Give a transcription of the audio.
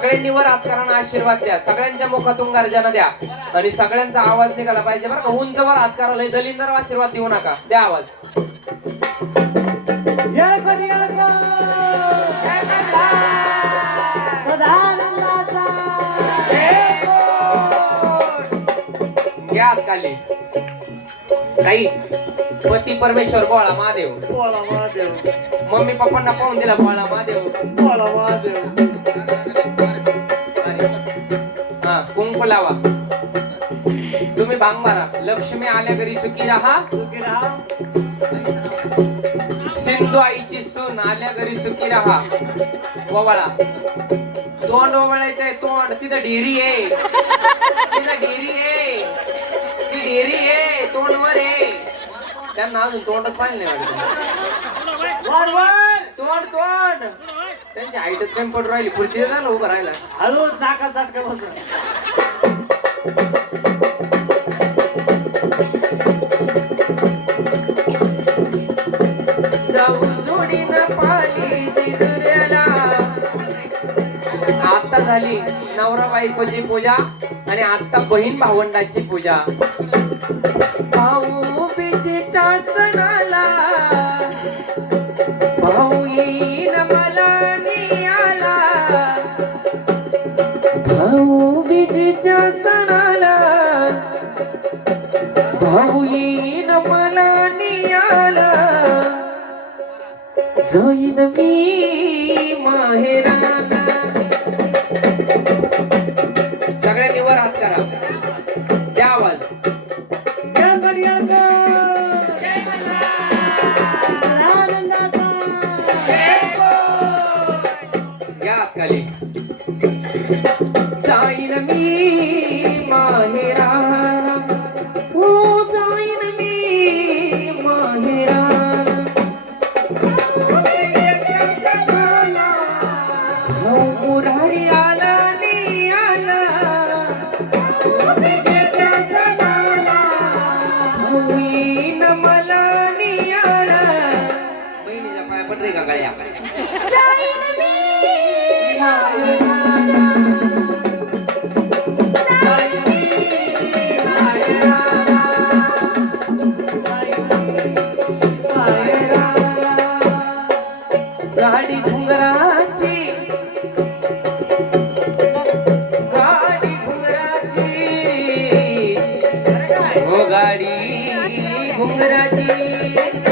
सगळ्यांनी वर हात करा, आशीर्वाद द्या. सगळ्यांच्या मुखातून गर्जना द्या आणि सगळ्यांचा आवाज निघाला पाहिजे बरं का. उंच वर हात करा, लय दलिंदर आशीर्वाद देऊ नका. द्या आवाज. घ्या हात खाली. काही पती परमेश्वर बोळा महादेव, बोला महादेव, मम्मी पप्पांना पाहून दिला बोळा महादेव, बोला महादेव. हा कुंकू लावा. तुम्ही भांग मारा. लक्ष्मी आल्या घरी सुखी राहा, सुखी राहा. सिंधू आईची सून आल्या घरी सुखी राहा. ओवाळा. तोंड ओवाळायचंय. तोंड. तिथं ढेरी आहे, तिथं ढेरी आहे, ती ढेरी आहे. तोंड वर आहे. त्यांना अजून तोंडच पाहिलं नाही वाटत. वर वर तोंड तोंड. त्यांची हाईटच कमी पडून राहिली. पुढची झालं उभं राहिला. हळू नाका चटका बस. जाऊ जोडीनं पाली दिदुऱ्याला. आता झाली नवरा बायकोची पूजा आणि आता बहीण भावंडाची पूजा. भाऊ बीजीच्या सणाला भाऊ येईन मला नियाला. भाऊ बीजीच्या सणाला भाऊ येईन मला नियाला. जाईन मी माहेराला. सगळ्यांनी वर हात करा. द्या आवाज. घ्या हात खाली. जाईन मी माहेराला, हो जाईन मी माहेराला. मुरारी आला नि आला, होईन मला नियाला. बहिणीच्या पाया पड रे का गळ्या. गाडी घुंगराची, गाडी घुंगराची, हो गाडी घुंगराची.